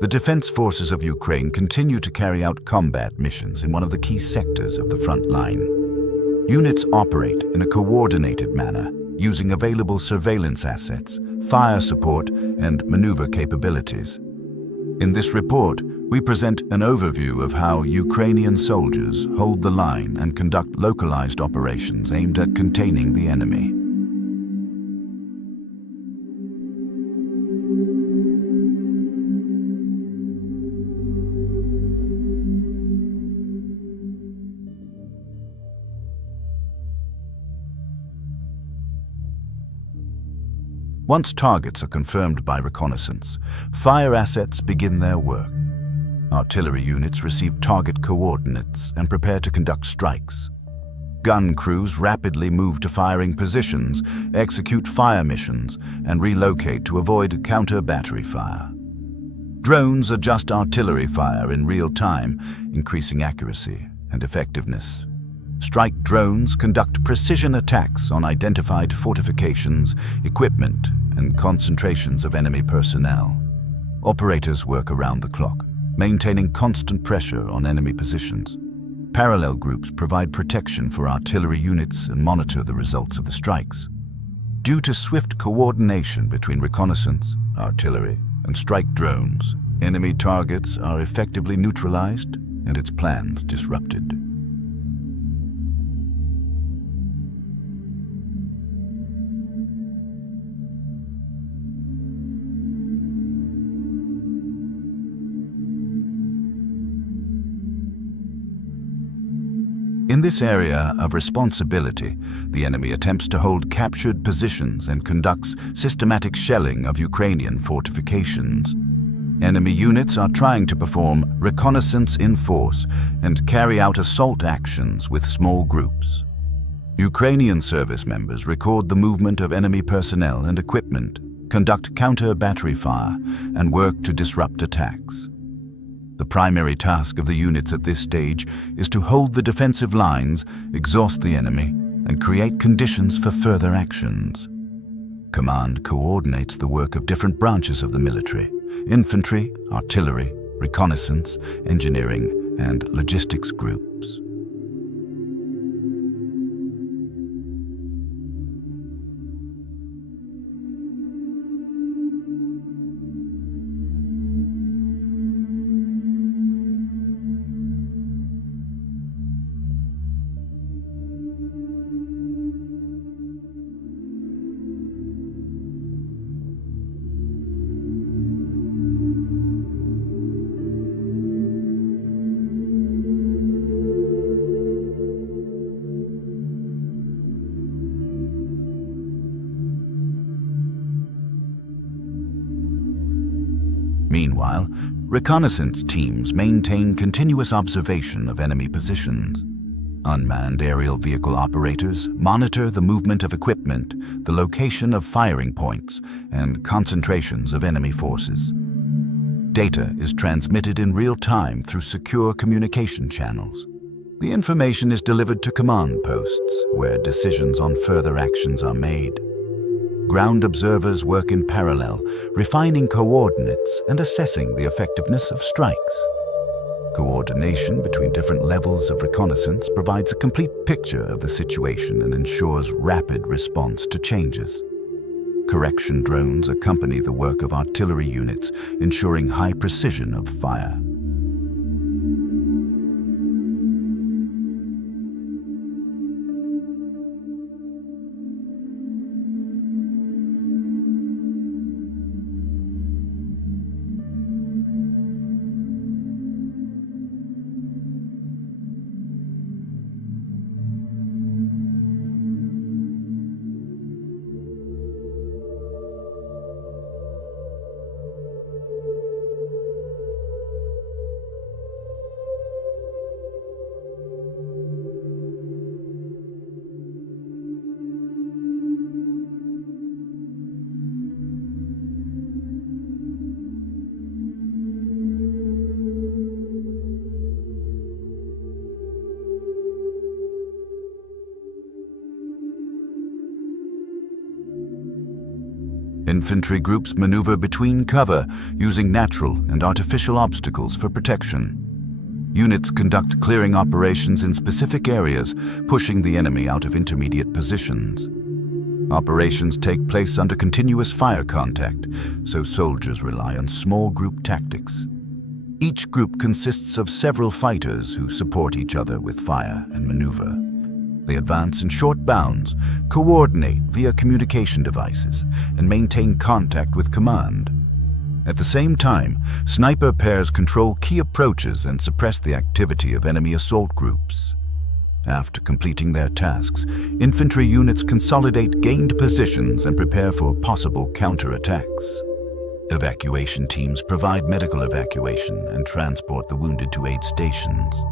The defense forces of Ukraine continue to carry out combat missions in one of the key sectors of the front line. Units operate in a coordinated manner, using available surveillance assets, fire support, and maneuver capabilities. In this report, we present an overview of how Ukrainian soldiers hold the line and conduct localized operations aimed at containing the enemy. Once targets are confirmed by reconnaissance, fire assets begin their work. Artillery units receive target coordinates and prepare to conduct strikes. Gun crews rapidly move to firing positions, execute fire missions, and relocate to avoid counter-battery fire. Drones adjust artillery fire in real time, increasing accuracy and effectiveness. Strike drones conduct precision attacks on identified fortifications, equipment, and concentrations of enemy personnel. Operators work around the clock, maintaining constant pressure on enemy positions. Parallel groups provide protection for artillery units and monitor the results of the strikes. Due to swift coordination between reconnaissance, artillery, and strike drones, enemy targets are effectively neutralized and its plans disrupted. In this area of responsibility, the enemy attempts to hold captured positions and conducts systematic shelling of Ukrainian fortifications. Enemy units are trying to perform reconnaissance in force and carry out assault actions with small groups. Ukrainian service members record the movement of enemy personnel and equipment, conduct counter-battery fire, and work to disrupt attacks. The primary task of the units at this stage is to hold the defensive lines, exhaust the enemy, and create conditions for further actions. Command coordinates the work of different branches of the military: infantry, artillery, reconnaissance, engineering, and logistics groups. Meanwhile, reconnaissance teams maintain continuous observation of enemy positions. Unmanned aerial vehicle operators monitor the movement of equipment, the location of firing points, and concentrations of enemy forces. Data is transmitted in real time through secure communication channels. The information is delivered to command posts, where decisions on further actions are made. Ground observers work in parallel, refining coordinates and assessing the effectiveness of strikes. Coordination between different levels of reconnaissance provides a complete picture of the situation and ensures rapid response to changes. Correction drones accompany the work of artillery units, ensuring high precision of fire. Infantry groups maneuver between cover, using natural and artificial obstacles for protection. Units conduct clearing operations in specific areas, pushing the enemy out of intermediate positions. Operations take place under continuous fire contact, so soldiers rely on small group tactics. Each group consists of several fighters who support each other with fire and maneuver. They advance in short bounds, coordinate via communication devices, and maintain contact with command. At the same time, sniper pairs control key approaches and suppress the activity of enemy assault groups. After completing their tasks, infantry units consolidate gained positions and prepare for possible counterattacks. Evacuation teams provide medical evacuation and transport the wounded to aid stations.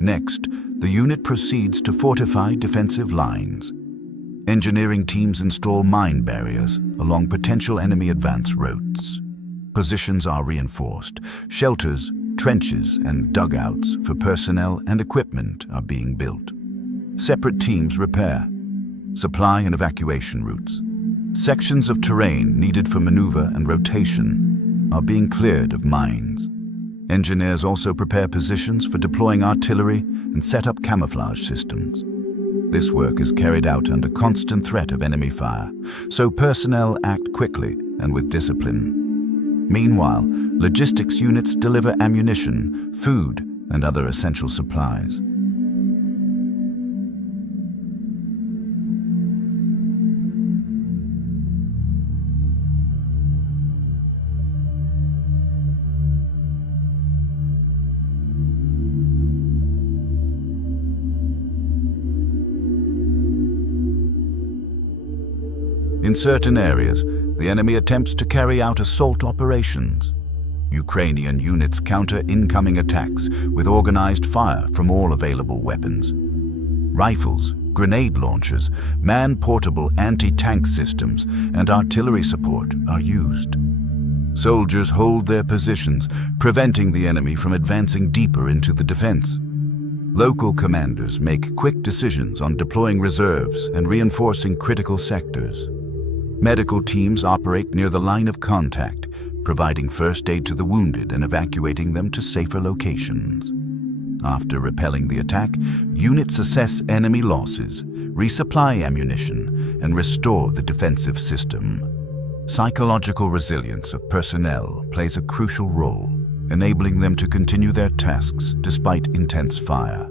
Next, the unit proceeds to fortify defensive lines. Engineering teams install mine barriers along potential enemy advance routes. Positions are reinforced. Shelters, trenches, and dugouts for personnel and equipment are being built. Separate teams repair. Supply and evacuation routes. Sections of terrain needed for maneuver and rotation are being cleared of mines. Engineers also prepare positions for deploying artillery and set up camouflage systems. This work is carried out under constant threat of enemy fire, so personnel act quickly and with discipline. Meanwhile, logistics units deliver ammunition, food, and other essential supplies. In certain areas, the enemy attempts to carry out assault operations. Ukrainian units counter incoming attacks with organized fire from all available weapons. Rifles, grenade launchers, man-portable anti-tank systems, and artillery support are used. Soldiers hold their positions, preventing the enemy from advancing deeper into the defense. Local commanders make quick decisions on deploying reserves and reinforcing critical sectors. Medical teams operate near the line of contact, providing first aid to the wounded and evacuating them to safer locations. After repelling the attack, units assess enemy losses, resupply ammunition, and restore the defensive system. Psychological resilience of personnel plays a crucial role, enabling them to continue their tasks despite intense fire.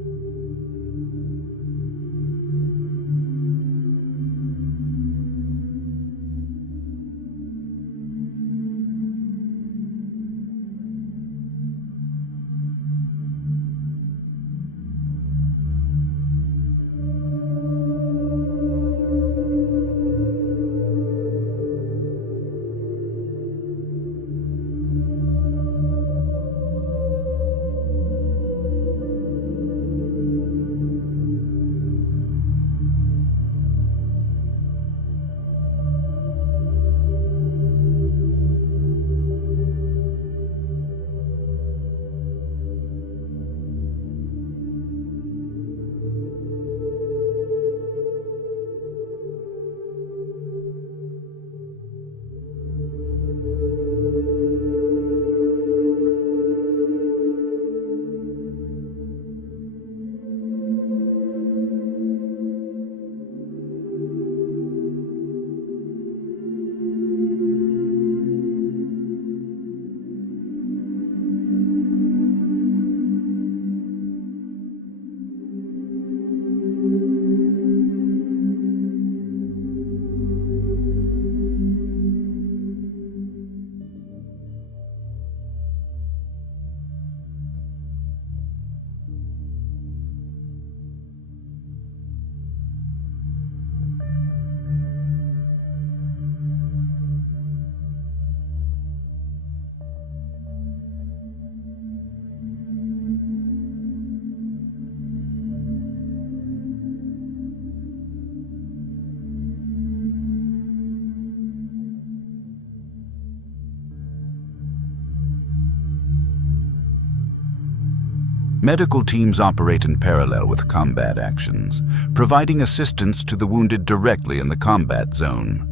Medical teams operate in parallel with combat actions, providing assistance to the wounded directly in the combat zone.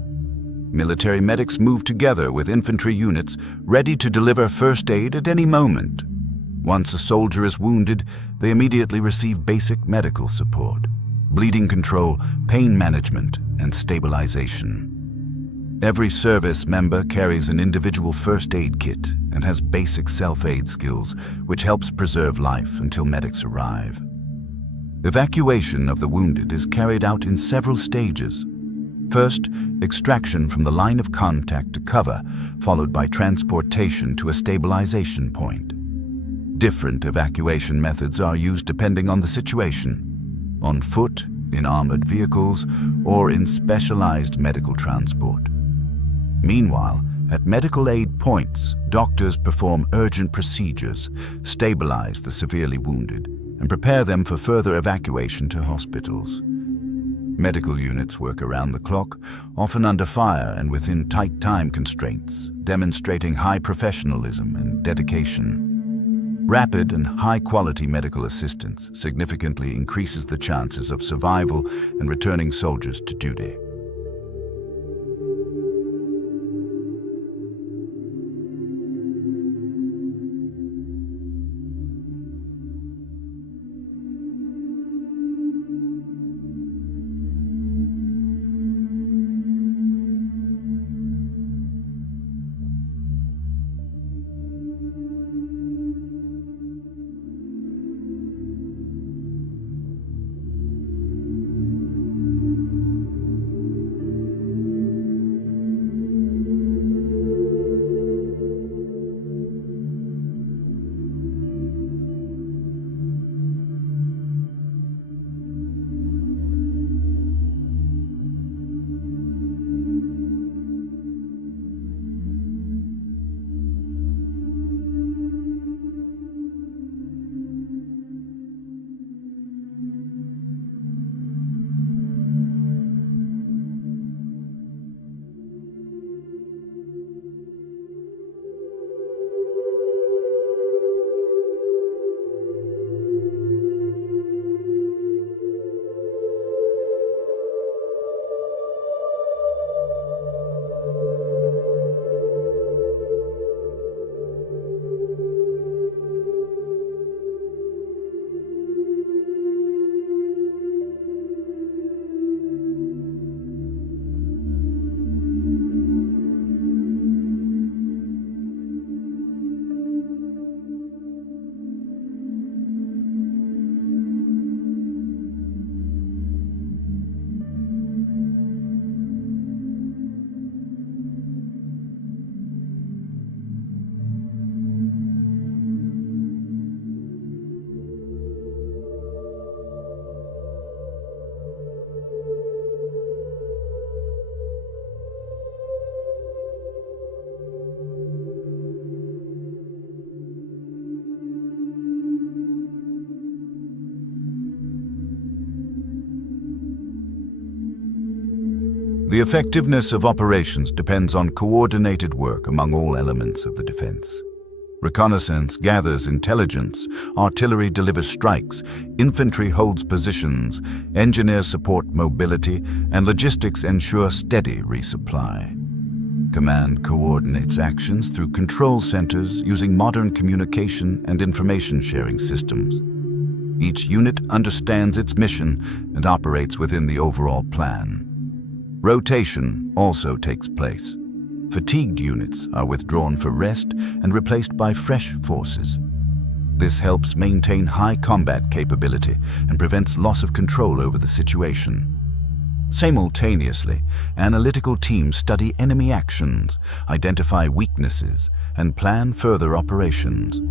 Military medics move together with infantry units, ready to deliver first aid at any moment. Once a soldier is wounded, they immediately receive basic medical support, bleeding control, pain management, and stabilization. Every service member carries an individual first aid kit and has basic self-aid skills, which helps preserve life until medics arrive. Evacuation of the wounded is carried out in several stages. First, extraction from the line of contact to cover, followed by transportation to a stabilization point. Different evacuation methods are used depending on the situation: on foot, in armored vehicles, or in specialized medical transport. Meanwhile, at medical aid points, doctors perform urgent procedures, stabilize the severely wounded, and prepare them for further evacuation to hospitals. Medical units work around the clock, often under fire and within tight time constraints, demonstrating high professionalism and dedication. Rapid and high-quality medical assistance significantly increases the chances of survival and returning soldiers to duty. The effectiveness of operations depends on coordinated work among all elements of the defense. Reconnaissance gathers intelligence, artillery delivers strikes, infantry holds positions, engineers support mobility, and logistics ensure steady resupply. Command coordinates actions through control centers using modern communication and information sharing systems. Each unit understands its mission and operates within the overall plan. Rotation also takes place. Fatigued units are withdrawn for rest and replaced by fresh forces. This helps maintain high combat capability and prevents loss of control over the situation. Simultaneously, analytical teams study enemy actions, identify weaknesses, and plan further operations.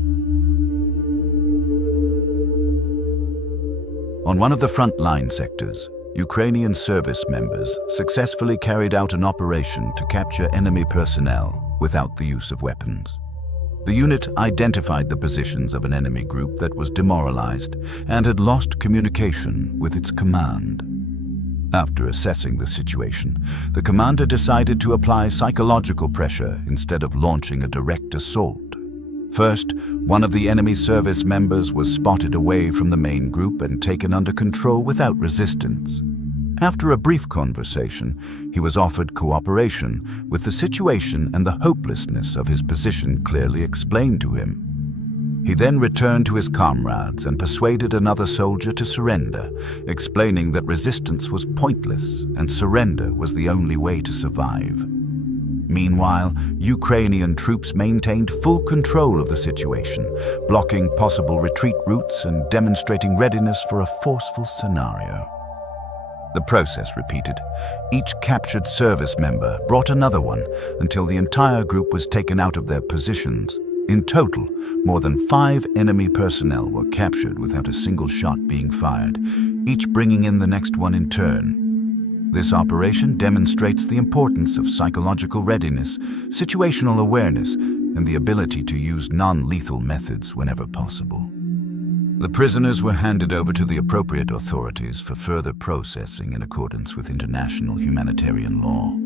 On one of the frontline sectors, Ukrainian service members successfully carried out an operation to capture enemy personnel without the use of weapons. The unit identified the positions of an enemy group that was demoralized and had lost communication with its command. After assessing the situation, the commander decided to apply psychological pressure instead of launching a direct assault. First, one of the enemy service members was spotted away from the main group and taken under control without resistance. After a brief conversation, he was offered cooperation, with the situation and the hopelessness of his position clearly explained to him. He then returned to his comrades and persuaded another soldier to surrender, explaining that resistance was pointless and surrender was the only way to survive. Meanwhile, Ukrainian troops maintained full control of the situation, blocking possible retreat routes and demonstrating readiness for a forceful scenario. The process repeated. Each captured service member brought another one until the entire group was taken out of their positions. In total, more than 5 enemy personnel were captured without a single shot being fired, each bringing in the next one in turn. This operation demonstrates the importance of psychological readiness, situational awareness, and the ability to use non-lethal methods whenever possible. The prisoners were handed over to the appropriate authorities for further processing in accordance with international humanitarian law.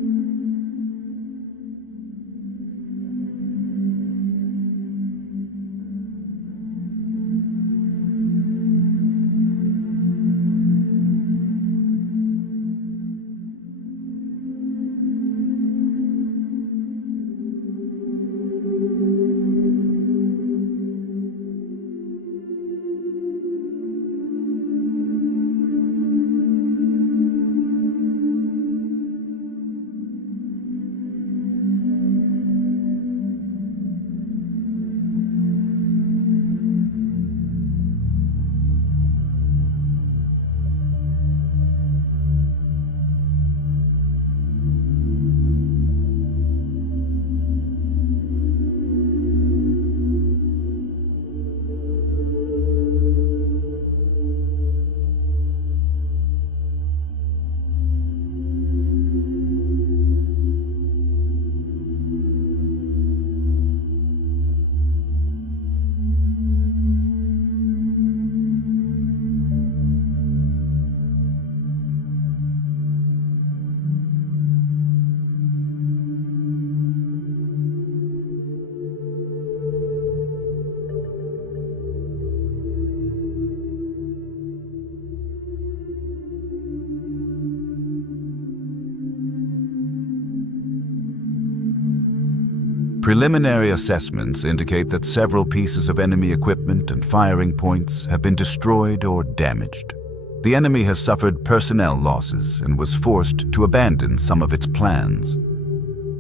Preliminary assessments indicate that several pieces of enemy equipment and firing points have been destroyed or damaged. The enemy has suffered personnel losses and was forced to abandon some of its plans.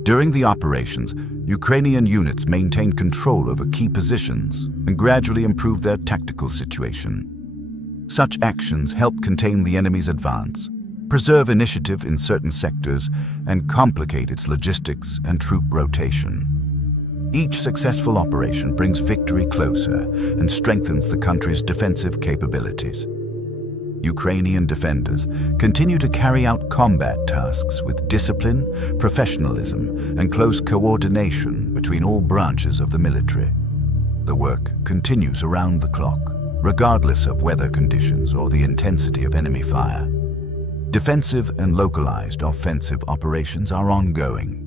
During the operations, Ukrainian units maintained control over key positions and gradually improved their tactical situation. Such actions help contain the enemy's advance, preserve initiative in certain sectors, and complicate its logistics and troop rotation. Each successful operation brings victory closer and strengthens the country's defensive capabilities. Ukrainian defenders continue to carry out combat tasks with discipline, professionalism, and close coordination between all branches of the military. The work continues around the clock, regardless of weather conditions or the intensity of enemy fire. Defensive and localized offensive operations are ongoing,